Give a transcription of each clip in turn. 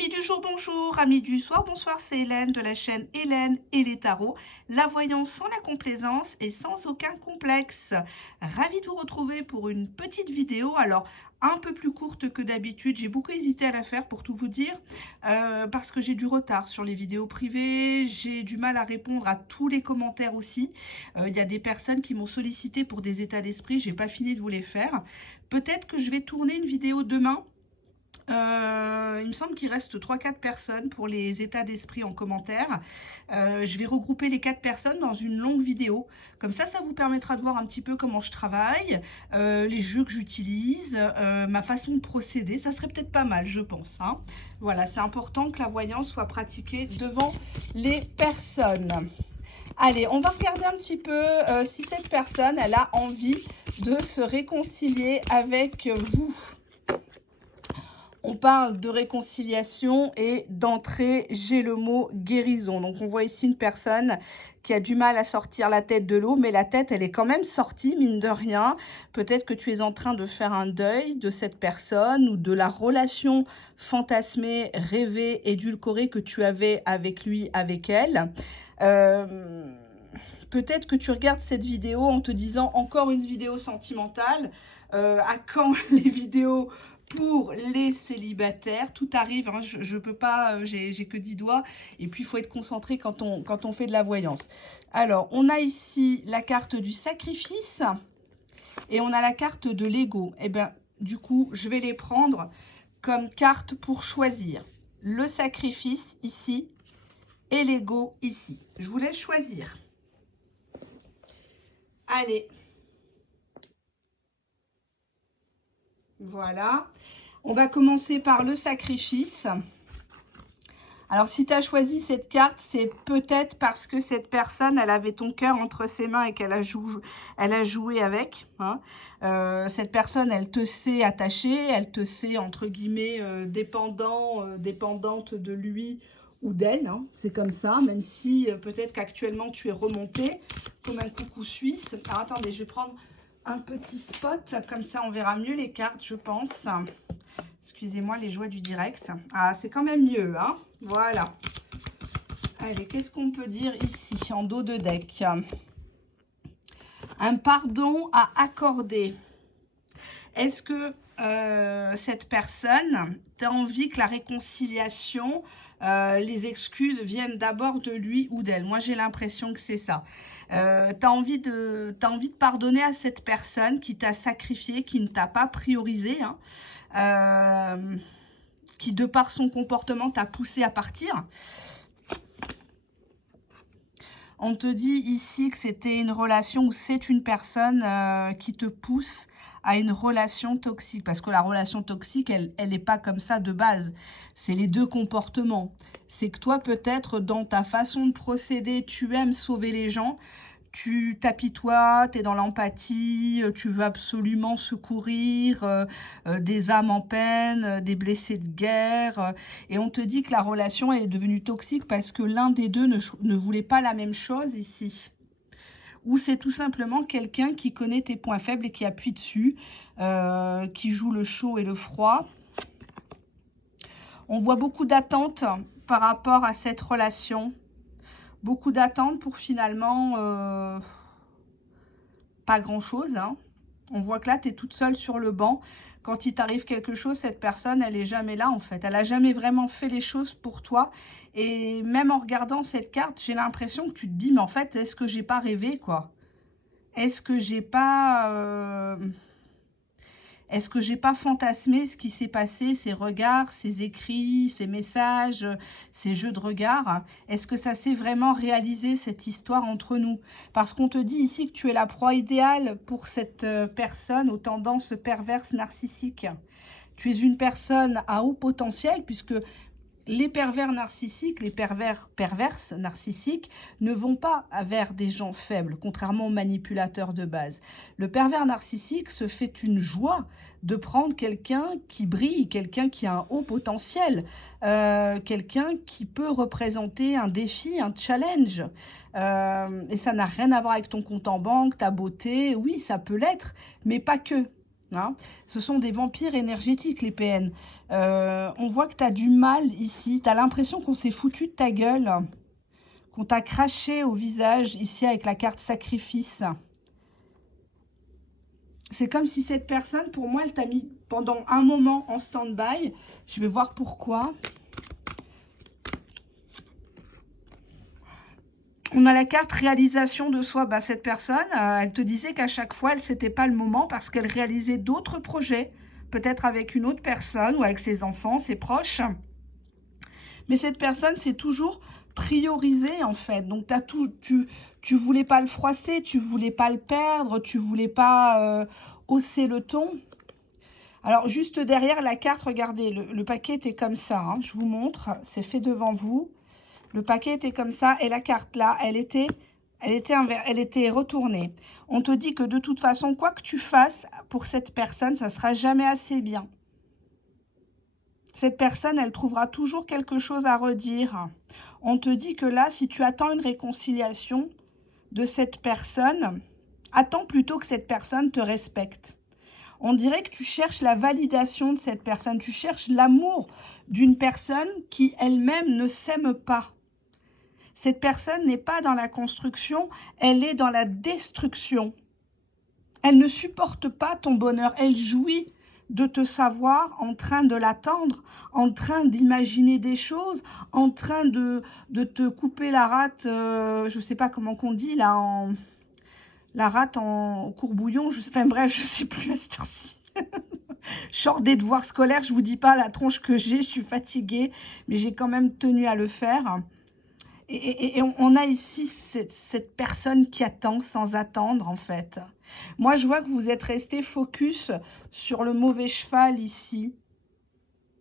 Amis du jour, bonjour. Amis du soir, bonsoir. C'est Hélène de la chaîne Hélène et les tarots. La voyance sans la complaisance et sans aucun complexe. Ravie de vous retrouver pour une petite vidéo. Alors, un peu plus courte que d'habitude. J'ai beaucoup hésité à la faire pour tout vous dire. Parce que j'ai du retard sur les vidéos privées. J'ai du mal à répondre à tous les commentaires aussi. Il y a des personnes qui m'ont sollicité pour des états d'esprit. J'ai pas fini de vous les faire. Peut-être que je vais tourner une vidéo demain. Il me semble qu'il reste 3-4 personnes pour les états d'esprit en commentaire. Je vais regrouper les 4 personnes dans une longue vidéo. Comme ça vous permettra de voir un petit peu comment je travaille, les jeux que j'utilise, ma façon de procéder. Ça serait peut-être pas mal, je pense, hein. Voilà, c'est important que la voyance soit pratiquée devant les personnes. Allez, on va regarder un petit peu si cette personne, elle a envie de se réconcilier avec vous. On parle de réconciliation et d'entrée, j'ai le mot guérison. Donc on voit ici une personne qui a du mal à sortir la tête de l'eau, mais la tête, elle est quand même sortie, mine de rien. Peut-être que tu es en train de faire un deuil de cette personne ou de la relation fantasmée, rêvée, édulcorée que tu avais avec lui, avec elle. Peut-être que tu regardes cette vidéo en te disant encore une vidéo sentimentale. À quand les vidéos pour les célibataires? Tout arrive, hein, je peux pas, j'ai que 10 doigts. Et puis, il faut être concentré quand on fait de la voyance. Alors, on a ici la carte du sacrifice et on a la carte de l'ego. Et bien, du coup, je vais les prendre comme carte pour choisir. Le sacrifice ici et l'ego ici. Je vous laisse choisir. Allez. Voilà. On va commencer par le sacrifice. Alors, si tu as choisi cette carte, c'est peut-être parce que cette personne, elle avait ton cœur entre ses mains et qu'elle a joué avec. Hein. Cette personne, elle te sait attachée, elle te sait, entre guillemets, dépendante de lui ou d'elle. Hein. C'est comme ça, même si peut-être qu'actuellement, tu es remontée comme un coucou suisse. Alors, attendez, je vais prendre un petit spot, comme ça, on verra mieux les cartes, je pense. Excusez-moi les joies du direct. Ah, c'est quand même mieux, hein. Voilà. Allez, qu'est-ce qu'on peut dire ici, en dos de deck? Un pardon à accorder. Est-ce que cette personne, tu as envie que la réconciliation, les excuses viennent d'abord de lui ou d'elle? Moi, j'ai l'impression que c'est ça. Tu as envie de pardonner à cette personne qui t'a sacrifié, qui ne t'a pas priorisé, hein. Qui de par son comportement t'a poussé à partir. On te dit ici que c'était une relation ou c'est une personne qui te pousse à une relation toxique. Parce que la relation toxique, elle n'est pas comme ça de base. C'est les deux comportements. C'est que toi, peut-être, dans ta façon de procéder, tu aimes sauver les gens. Tu t'apitoies, tu es dans l'empathie, tu veux absolument secourir des âmes en peine, des blessés de guerre. Et on te dit que la relation est devenue toxique parce que l'un des deux ne voulait pas la même chose ici. Ou c'est tout simplement quelqu'un qui connaît tes points faibles et qui appuie dessus, qui joue le chaud et le froid. On voit beaucoup d'attentes par rapport à cette relation. Beaucoup d'attentes pour finalement pas grand-chose. Hein. On voit que là, tu es toute seule sur le banc. Quand il t'arrive quelque chose, cette personne, elle n'est jamais là en fait. Elle n'a jamais vraiment fait les choses pour toi. Et même en regardant cette carte, j'ai l'impression que tu te dis, mais en fait, est-ce que j'ai pas rêvé quoi? Est-ce que j'ai pas... Est-ce que j'ai pas fantasmé ce qui s'est passé, ces regards, ces écrits, ces messages, ces jeux de regard? Est-ce que ça s'est vraiment réalisé, cette histoire entre nous? Parce qu'on te dit ici que tu es la proie idéale pour cette personne aux tendances perverses narcissiques. Tu es une personne à haut potentiel puisque les pervers narcissiques, les perverses narcissiques ne vont pas vers des gens faibles, contrairement aux manipulateurs de base. Le pervers narcissique se fait une joie de prendre quelqu'un qui brille, quelqu'un qui a un haut potentiel, quelqu'un qui peut représenter un défi, un challenge. Et ça n'a rien à voir avec ton compte en banque, ta beauté. Oui, ça peut l'être, mais pas que. hein. Ce sont des vampires énergétiques, les PN. On voit que tu as du mal ici. Tu as l'impression qu'on s'est foutu de ta gueule, qu'on t'a craché au visage ici avec la carte sacrifice. C'est comme si cette personne, pour moi, elle t'a mis pendant un moment en stand-by. Je vais voir pourquoi. On a la carte réalisation de soi. Bah, cette personne, elle te disait qu'à chaque fois, c'était pas le moment parce qu'elle réalisait d'autres projets, peut-être avec une autre personne ou avec ses enfants, ses proches. Mais cette personne, c'est toujours priorisé en fait. Donc tu voulais pas le froisser, tu voulais pas le perdre, tu voulais pas hausser le ton. Alors juste derrière la carte, regardez, le paquet était comme ça, hein, je vous montre, c'est fait devant vous. Le paquet était comme ça et la carte là, elle était retournée. On te dit que de toute façon, quoi que tu fasses pour cette personne, ça ne sera jamais assez bien. Cette personne, elle trouvera toujours quelque chose à redire. On te dit que là, si tu attends une réconciliation de cette personne, attends plutôt que cette personne te respecte. On dirait que tu cherches la validation de cette personne, tu cherches l'amour d'une personne qui elle-même ne s'aime pas. Cette personne n'est pas dans la construction, elle est dans la destruction. Elle ne supporte pas ton bonheur, elle jouit de te savoir en train de l'attendre, en train d'imaginer des choses, en train de te couper la rate, je ne sais pas comment qu'on dit là, la rate en courbouillon, enfin bref, je ne sais plus à cette heure-ci. Je sors des devoirs scolaires, je ne vous dis pas la tronche que j'ai, je suis fatiguée, mais j'ai quand même tenu à le faire. Et on a ici cette personne qui attend sans attendre, en fait. Moi, je vois que vous êtes resté focus sur le mauvais cheval ici.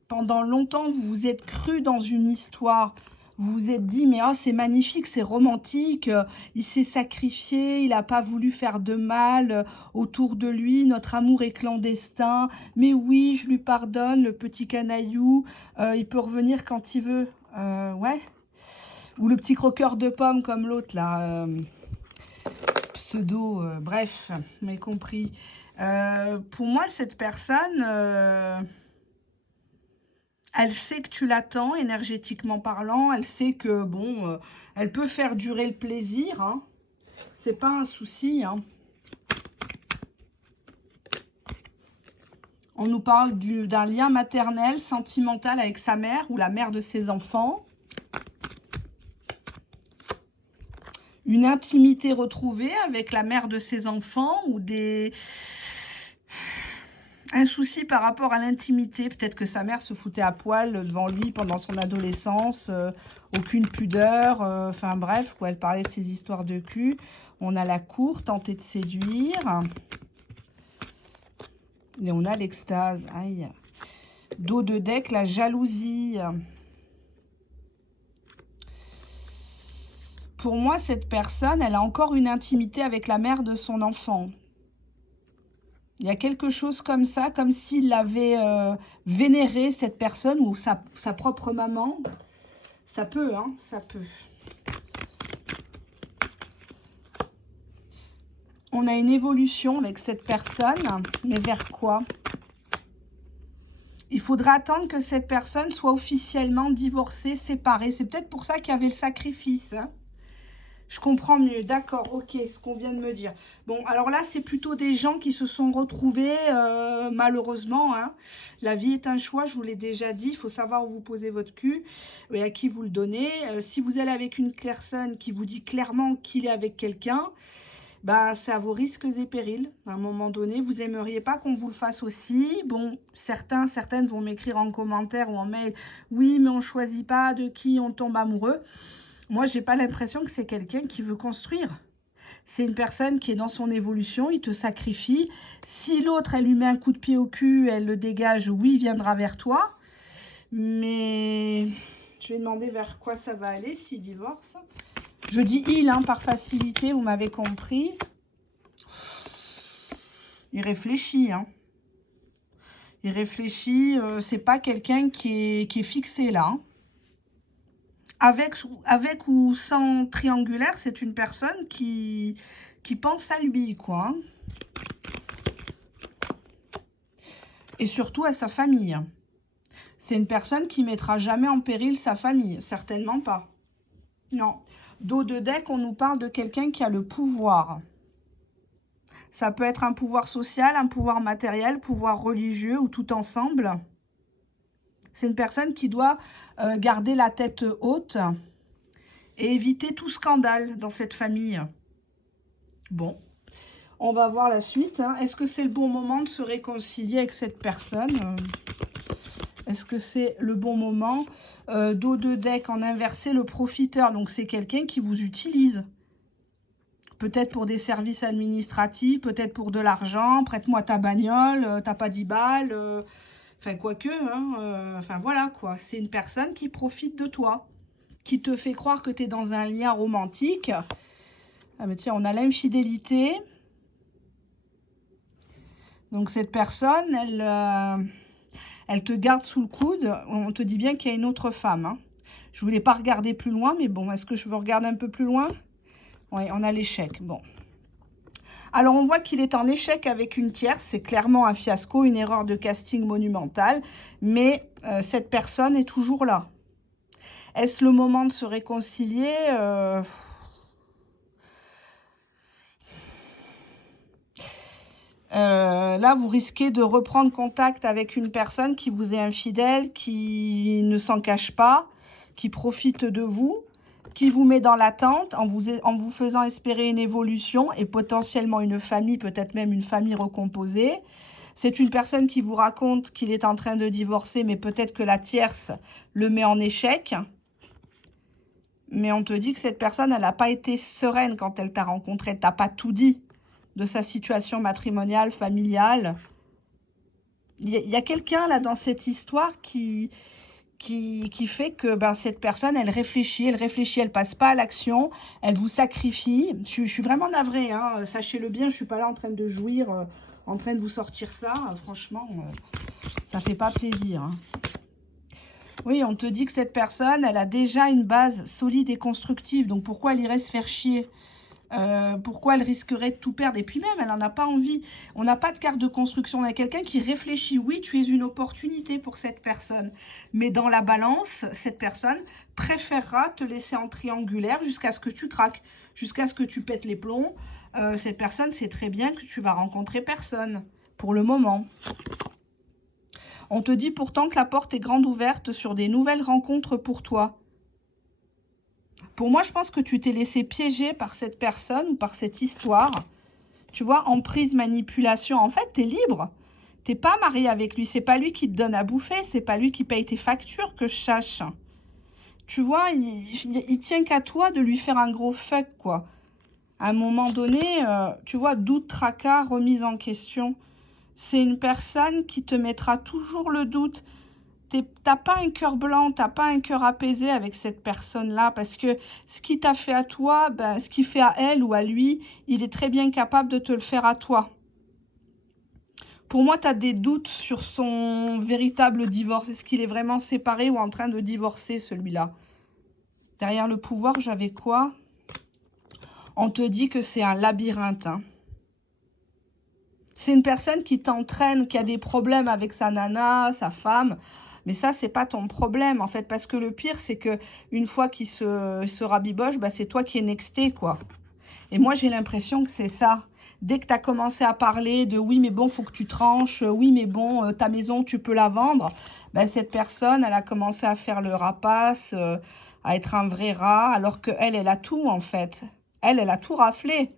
Pendant longtemps, vous vous êtes cru dans une histoire. Vous vous êtes dit, mais oh, c'est magnifique, c'est romantique. Il s'est sacrifié, il n'a pas voulu faire de mal autour de lui. Notre amour est clandestin. Mais oui, je lui pardonne, le petit canaillou. Il peut revenir quand il veut. Ouais. Ou le petit croqueur de pommes comme l'autre, là. Pseudo, bref, mais compris. Pour moi, cette personne, elle sait que tu l'attends, énergétiquement parlant. Elle sait que, bon, elle peut faire durer le plaisir. Hein. C'est pas un souci. Hein. On nous parle d'un lien maternel, sentimental avec sa mère ou la mère de ses enfants. Une intimité retrouvée avec la mère de ses enfants ou un souci par rapport à l'intimité. Peut-être que sa mère se foutait à poil devant lui pendant son adolescence, aucune pudeur, enfin bref, quoi, elle parlait de ses histoires de cul. On a la cour, tenter de séduire. Et on a l'extase. Aïe. Dos de deck, la jalousie. Pour moi, cette personne, elle a encore une intimité avec la mère de son enfant. Il y a quelque chose comme ça, comme s'il avait vénéré cette personne ou sa propre maman. Ça peut, hein, ça peut. On a une évolution avec cette personne, mais vers quoi? Il faudra attendre que cette personne soit officiellement divorcée, séparée. C'est peut-être pour ça qu'il y avait le sacrifice, hein. Je comprends mieux, d'accord, ok, ce qu'on vient de me dire. Bon, alors là, c'est plutôt des gens qui se sont retrouvés, malheureusement. Hein. La vie est un choix, je vous l'ai déjà dit, il faut savoir où vous posez votre cul et à qui vous le donnez. Si vous allez avec une personne qui vous dit clairement qu'il est avec quelqu'un, ben, c'est à vos risques et périls. À un moment donné, vous aimeriez pas qu'on vous le fasse aussi. Bon, certaines vont m'écrire en commentaire ou en mail, oui, mais on choisit pas de qui on tombe amoureux. Moi, j'ai pas l'impression que c'est quelqu'un qui veut construire. C'est une personne qui est dans son évolution, il te sacrifie. Si l'autre, elle lui met un coup de pied au cul, elle le dégage, oui, il viendra vers toi. Mais je vais demander vers quoi ça va aller s'il divorce. Je dis il, hein, par facilité, vous m'avez compris. Il réfléchit, hein. Il réfléchit, c'est pas quelqu'un qui est fixé là, hein. Avec ou sans triangulaire, c'est une personne qui pense à lui, quoi. et surtout à sa famille. C'est une personne qui mettra jamais en péril sa famille, certainement pas. Non. Dos de deck, on nous parle de quelqu'un qui a le pouvoir. Ça peut être un pouvoir social, un pouvoir matériel, pouvoir religieux ou tout ensemble. C'est une personne qui doit garder la tête haute et éviter tout scandale dans cette famille. Bon, on va voir la suite. Hein. Est-ce que c'est le bon moment de se réconcilier avec cette personne? Est-ce que c'est le bon moment? Dos de deck en inversé, le profiteur. Donc c'est quelqu'un qui vous utilise. Peut-être pour des services administratifs, peut-être pour de l'argent. Prête-moi ta bagnole, t'as pas 10 balles. Enfin, quoique, hein, enfin voilà quoi. C'est une personne qui profite de toi, qui te fait croire que tu es dans un lien romantique. Ah mais tiens, on a l'infidélité. Donc cette personne, elle te garde sous le coude. On te dit bien qu'il y a une autre femme. Hein. Je voulais pas regarder plus loin, mais bon, est-ce que je veux regarder un peu plus loin? Oui, on a l'échec. Bon. Alors, on voit qu'il est en échec avec une tierce. C'est clairement un fiasco, une erreur de casting monumentale. Mais cette personne est toujours là. Est-ce le moment de se réconcilier? Là, vous risquez de reprendre contact avec une personne qui vous est infidèle, qui ne s'en cache pas, qui profite de vous, qui vous met dans l'attente en vous faisant espérer une évolution et potentiellement une famille, peut-être même une famille recomposée. C'est une personne qui vous raconte qu'il est en train de divorcer, mais peut-être que la tierce le met en échec. Mais on te dit que cette personne, elle n'a pas été sereine quand elle t'a rencontré, elle t'a pas tout dit de sa situation matrimoniale, familiale. Il y a quelqu'un là dans cette histoire qui fait que ben, cette personne, elle réfléchit, elle passe pas à l'action, elle vous sacrifie. Je suis vraiment navrée, hein, sachez-le bien, je suis pas là en train de jouir, en train de vous sortir ça. Franchement, ça fait pas plaisir. Hein. Oui, on te dit que cette personne, elle a déjà une base solide et constructive, donc pourquoi elle irait se faire chier? Pourquoi elle risquerait de tout perdre? Et puis même, elle n'en a pas envie. On n'a pas de carte de construction. On a quelqu'un qui réfléchit. Oui, tu es une opportunité pour cette personne. Mais dans la balance, cette personne préférera te laisser en triangulaire jusqu'à ce que tu craques, jusqu'à ce que tu pètes les plombs. Cette personne sait très bien que tu vas rencontrer personne, pour le moment. On te dit pourtant que la porte est grande ouverte sur des nouvelles rencontres pour toi. Pour moi, je pense que tu t'es laissé piéger par cette personne ou par cette histoire. Tu vois, emprise, manipulation. En fait, tu es libre. Tu n'es pas marié avec lui. C'est pas lui qui te donne à bouffer. C'est pas lui qui paye tes factures, que je sache. Tu vois, il tient qu'à toi de lui faire un gros fuck, quoi. À un moment donné, tu vois, doute, tracas, remise en question. C'est une personne qui te mettra toujours le doute. T'as pas un cœur blanc, t'as pas un cœur apaisé avec cette personne-là, parce que ce qui t'a fait à toi, ben, ce qu'il fait à elle ou à lui, il est très bien capable de te le faire à toi. Pour moi, tu as des doutes sur son véritable divorce. Est-ce qu'il est vraiment séparé ou en train de divorcer, celui-là? Derrière le pouvoir, j'avais quoi? On te dit que c'est un labyrinthe. Hein. C'est une personne qui t'entraîne, qui a des problèmes avec sa nana, sa femme. Mais ça, c'est pas ton problème, en fait. Parce que le pire, c'est que une fois qu'il se rabiboche, bah, c'est toi qui es nexté, quoi. Et moi, j'ai l'impression que c'est ça. Dès que tu as commencé à parler de oui, mais bon, faut que tu tranches, oui, mais bon, ta maison, tu peux la vendre, ben, cette personne, elle a commencé à faire le rapace, à être un vrai rat, alors qu'elle, elle a tout, en fait. Elle a tout raflé.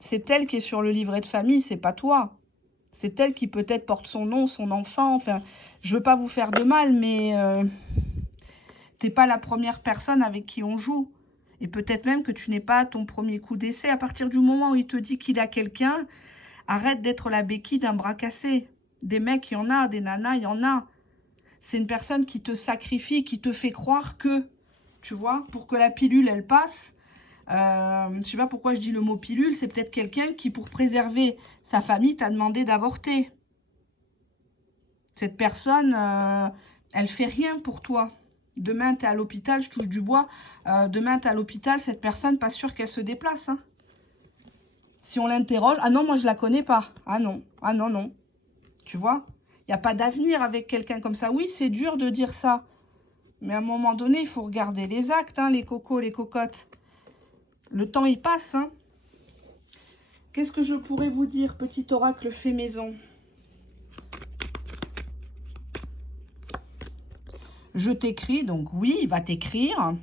C'est elle qui est sur le livret de famille, c'est pas toi. C'est elle qui peut-être porte son nom, son enfant. Enfin, je veux pas vous faire de mal, mais t'es pas la première personne avec qui on joue. Et peut-être même que tu n'es pas ton premier coup d'essai. À partir du moment où il te dit qu'il a quelqu'un, arrête d'être la béquille d'un bras cassé. Des mecs, il y en a, des nanas, il y en a. C'est une personne qui te sacrifie, qui te fait croire que, tu vois, pour que la pilule, elle passe. Je sais pas pourquoi je dis le mot pilule, c'est peut-être quelqu'un qui, pour préserver sa famille, t'a demandé d'avorter. Cette personne, elle fait rien pour toi. Demain, tu es à l'hôpital, je touche du bois. Demain, tu es à l'hôpital, cette personne, pas sûre qu'elle se déplace. Hein. Si on l'interroge, ah non, moi je la connais pas. Ah non, non. Tu vois, Il n'y a pas d'avenir avec quelqu'un comme ça. Oui, c'est dur de dire ça. Mais à un moment donné, il faut regarder les actes, hein, les cocos, les cocottes. Le temps, il passe. Hein. Qu'est-ce que je pourrais vous dire, petit oracle fait maison? Je t'écris, donc oui, il va t'écrire.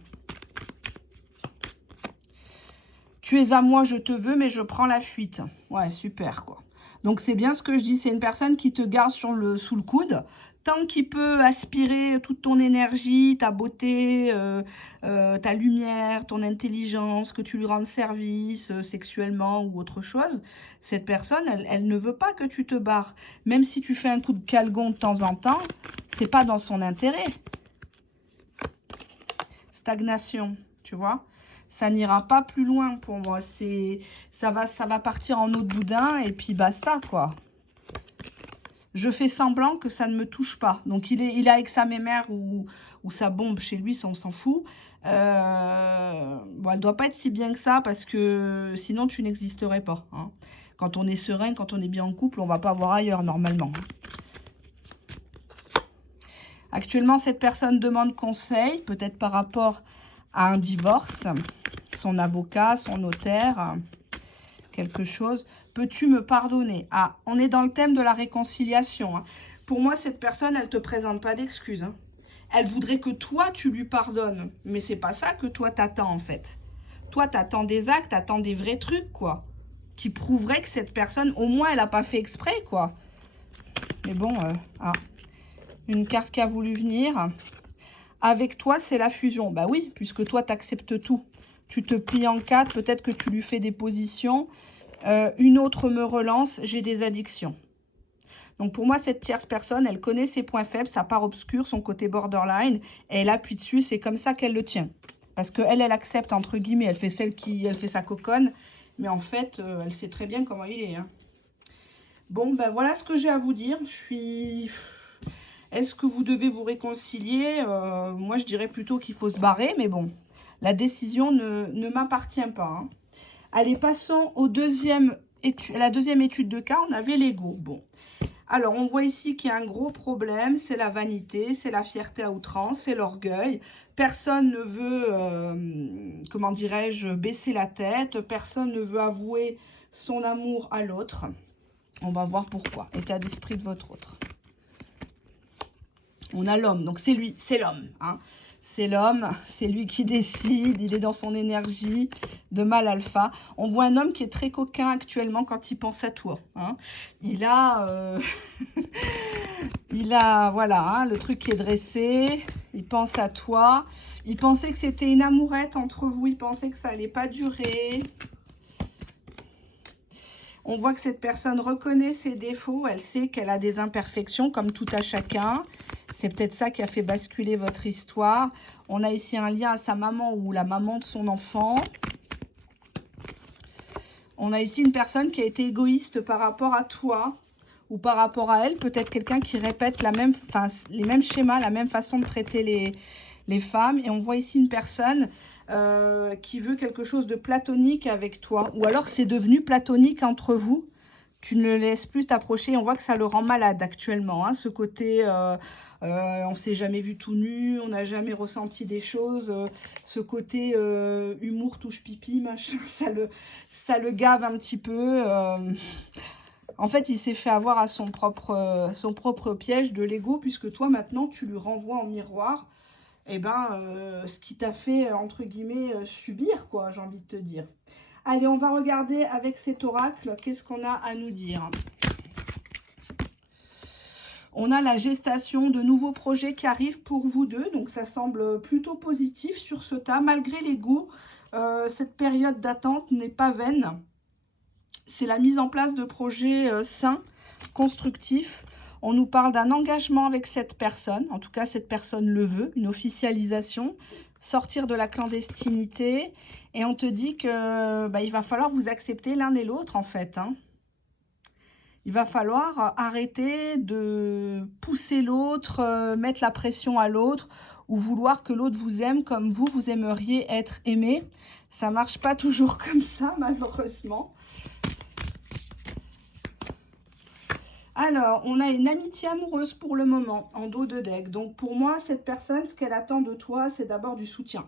Tu es à moi, je te veux, mais je prends la fuite. Ouais, super, quoi. Donc, c'est bien ce que je dis. C'est une personne qui te garde sous le coude. Tant qu'il peut aspirer toute ton énergie, ta beauté, ta lumière, ton intelligence, que tu lui rendes service sexuellement ou autre chose, cette personne, elle ne veut pas que tu te barres. Même si tu fais un coup de calgon de temps en temps, c'est pas dans son intérêt. Stagnation, tu vois. Ça n'ira pas plus loin pour moi. Ça va partir en eau de boudin et puis basta, quoi. Je fais semblant que ça ne me touche pas. Donc, il est avec sa mémère ou sa bombe chez lui, ça, on s'en fout. Bon, elle ne doit pas être si bien que ça parce que sinon, tu n'existerais pas. Hein. Quand on est serein, quand on est bien en couple, on ne va pas voir ailleurs, normalement. Actuellement, cette personne demande conseil, peut-être par rapport à un divorce, son avocat, son notaire, quelque chose. Peux-tu me pardonner? Ah, on est dans le thème de la réconciliation. Hein. Pour moi, cette personne, elle ne te présente pas d'excuses. Hein. Elle voudrait que toi, tu lui pardonnes. Mais c'est pas ça que toi, t'attends, en fait. Toi, t'attends des actes, t'attends des vrais trucs, quoi. Qui prouveraient que cette personne, au moins, elle n'a pas fait exprès, quoi. Mais bon, une carte qui a voulu venir. Avec toi, c'est la fusion. Bah oui, puisque toi, tu acceptes tout. Tu te plies en quatre, peut-être que tu lui fais des positions. Une autre me relance, j'ai des addictions. Donc pour moi, cette tierce personne, elle connaît ses points faibles, sa part obscure, son côté borderline, et elle appuie dessus, c'est comme ça qu'elle le tient. Parce qu'elle, elle accepte, entre guillemets, elle fait sa coconne, mais en fait, elle sait très bien comment il est. Hein. Bon, ben voilà ce que j'ai à vous dire. Est-ce que vous devez vous réconcilier? Moi, je dirais plutôt qu'il faut se barrer, mais bon, la décision ne m'appartient pas. Hein. Allez, passons à la deuxième étude de cas. On avait l'ego. Bon, alors on voit ici qu'il y a un gros problème, c'est la vanité, c'est la fierté à outrance, c'est l'orgueil. Personne ne veut, comment dirais-je, baisser la tête. Personne ne veut avouer son amour à l'autre. On va voir pourquoi. État d'esprit de votre autre. On a l'homme, donc c'est lui, c'est l'homme. Hein. C'est l'homme, c'est lui qui décide, il est dans son énergie de mâle alpha. On voit un homme qui est très coquin actuellement quand il pense à toi. Hein. Il a, voilà, hein, le truc qui est dressé, il pense à toi. Il pensait que c'était une amourette entre vous, il pensait que ça allait pas durer. On voit que cette personne reconnaît ses défauts, elle sait qu'elle a des imperfections comme tout à chacun. C'est peut-être ça qui a fait basculer votre histoire. On a ici un lien à sa maman ou la maman de son enfant. On a ici une personne qui a été égoïste par rapport à toi ou par rapport à elle. Peut-être quelqu'un qui répète les mêmes schémas, la même façon de traiter les femmes. Et on voit ici une personne qui veut quelque chose de platonique avec toi. Ou alors c'est devenu platonique entre vous. Tu ne le laisses plus t'approcher. On voit que ça le rend malade actuellement. Hein, ce côté, on ne s'est jamais vu tout nu, on n'a jamais ressenti des choses. Ce côté humour touche pipi, machin, ça le gave un petit peu. En fait, il s'est fait avoir à son propre piège de l'ego, puisque toi, maintenant, tu lui renvoies en miroir ce qui t'a fait, entre guillemets, subir, quoi, j'ai envie de te dire. Allez, on va regarder avec cet oracle, qu'est-ce qu'on a à nous dire. On a la gestation de nouveaux projets qui arrivent pour vous deux, donc ça semble plutôt positif sur ce tas. Malgré les goûts, cette période d'attente n'est pas vaine. C'est la mise en place de projets sains, constructifs. On nous parle d'un engagement avec cette personne, en tout cas cette personne le veut, une officialisation, sortir de la clandestinité. Et on te dit que il va falloir vous accepter l'un et l'autre en fait. Hein. Il va falloir arrêter de pousser l'autre, mettre la pression à l'autre ou vouloir que l'autre vous aime comme vous aimeriez être aimé. Ça ne marche pas toujours comme ça malheureusement. Alors, on a une amitié amoureuse pour le moment, en dos de deck. Donc, pour moi, cette personne, ce qu'elle attend de toi, c'est d'abord du soutien.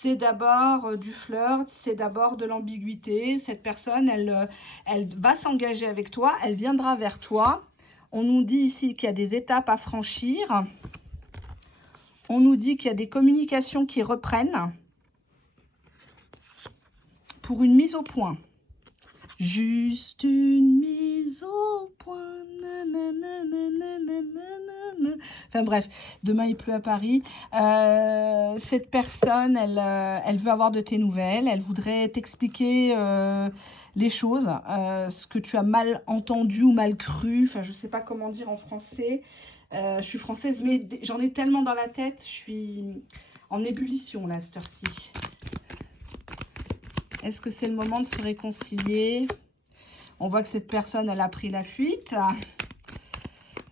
C'est d'abord du flirt, c'est d'abord de l'ambiguïté. Cette personne, elle va s'engager avec toi, elle viendra vers toi. On nous dit ici qu'il y a des étapes à franchir. On nous dit qu'il y a des communications qui reprennent pour une mise au point. Juste une mise au point. Enfin bref, demain il pleut à Paris. Cette personne, elle veut avoir de tes nouvelles. Elle voudrait t'expliquer les choses, ce que tu as mal entendu ou mal cru. Enfin, je ne sais pas comment dire en français. Je suis française, mais j'en ai tellement dans la tête. Je suis en ébullition là, cette heure-ci. Est-ce que c'est le moment de se réconcilier? On voit que cette personne, elle a pris la fuite.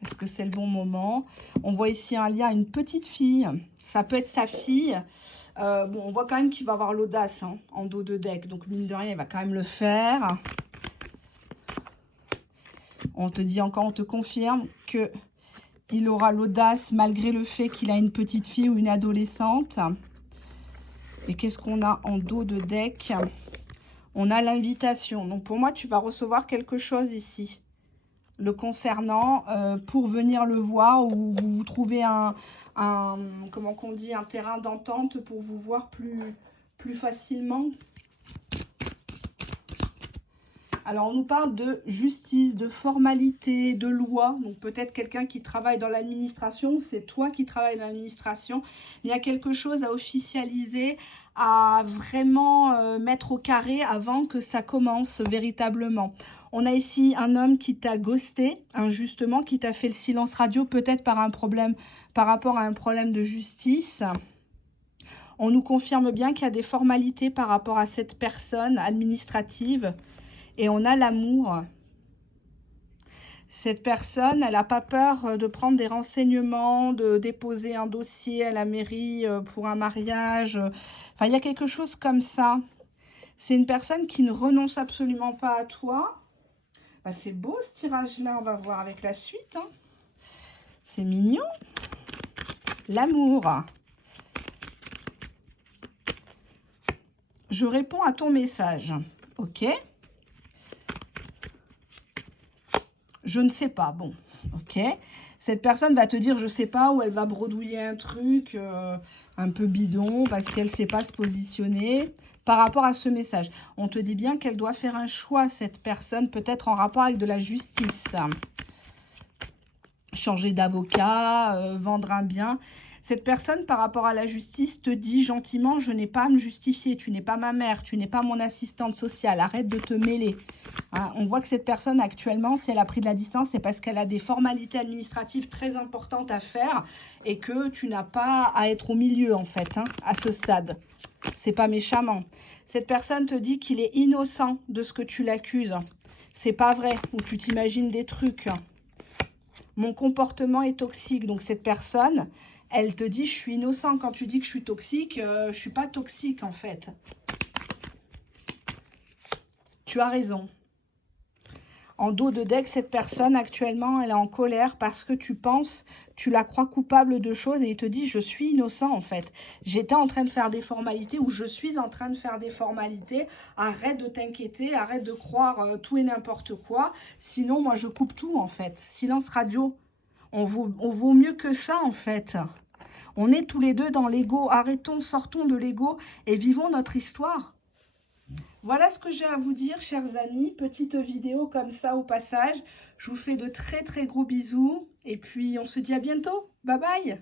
Est-ce que c'est le bon moment? On voit ici un lien à une petite fille. Ça peut être sa fille. Bon, on voit quand même qu'il va avoir l'audace en dos de deck. Donc, mine de rien, il va quand même le faire. On te dit encore, on te confirme que il aura l'audace malgré le fait qu'il a une petite fille ou une adolescente. Et qu'est-ce qu'on a en dos de deck? On a l'invitation. Donc, pour moi, tu vas recevoir quelque chose ici le concernant pour venir le voir ou vous trouvez comment qu'on dit, un terrain d'entente pour vous voir plus facilement. Alors, on nous parle de justice, de formalité, de loi. Donc, peut-être quelqu'un qui travaille dans l'administration, c'est toi qui travailles dans l'administration. Il y a quelque chose à officialiser, à vraiment mettre au carré avant que ça commence véritablement. On a ici un homme qui t'a ghosté injustement, qui t'a fait le silence radio, peut-être par rapport à un problème de justice. On nous confirme bien qu'il y a des formalités par rapport à cette personne administrative. Et on a l'amour. Cette personne, elle n'a pas peur de prendre des renseignements, de déposer un dossier à la mairie pour un mariage. Enfin, il y a quelque chose comme ça. C'est une personne qui ne renonce absolument pas à toi. Bah, c'est beau ce tirage-là, on va voir avec la suite. C'est mignon. L'amour. Je réponds à ton message. Ok. Je ne sais pas. Bon, ok. Cette personne va te dire je ne sais pas, ou elle va bredouiller un truc un peu bidon parce qu'elle ne sait pas se positionner par rapport à ce message. On te dit bien qu'elle doit faire un choix, cette personne, peut-être en rapport avec de la justice. Changer d'avocat, vendre un bien. Cette personne, par rapport à la justice, te dit gentiment, je n'ai pas à me justifier, tu n'es pas ma mère, tu n'es pas mon assistante sociale, arrête de te mêler. Hein, on voit que cette personne, actuellement, si elle a pris de la distance, c'est parce qu'elle a des formalités administratives très importantes à faire et que tu n'as pas à être au milieu, en fait, à ce stade. C'est pas méchamment. Cette personne te dit qu'il est innocent de ce que tu l'accuses. C'est pas vrai, ou tu t'imagines des trucs. Mon comportement est toxique, donc cette personne... Elle te dit, je suis innocent. Quand tu dis que je suis toxique, je ne suis pas toxique en fait. Tu as raison. En dos de deck, cette personne actuellement, elle est en colère parce que tu la crois coupable de choses et il te dit, je suis innocent en fait. J'étais en train de faire des formalités ou je suis en train de faire des formalités. Arrête de t'inquiéter, arrête de croire tout et n'importe quoi. Sinon, moi, je coupe tout en fait. Silence radio. On vaut mieux que ça, en fait. On est tous les deux dans l'ego. Arrêtons, sortons de l'ego et vivons notre histoire. Voilà ce que j'ai à vous dire, chers amis. Petite vidéo comme ça au passage. Je vous fais de très, très gros bisous. Et puis, on se dit à bientôt. Bye bye.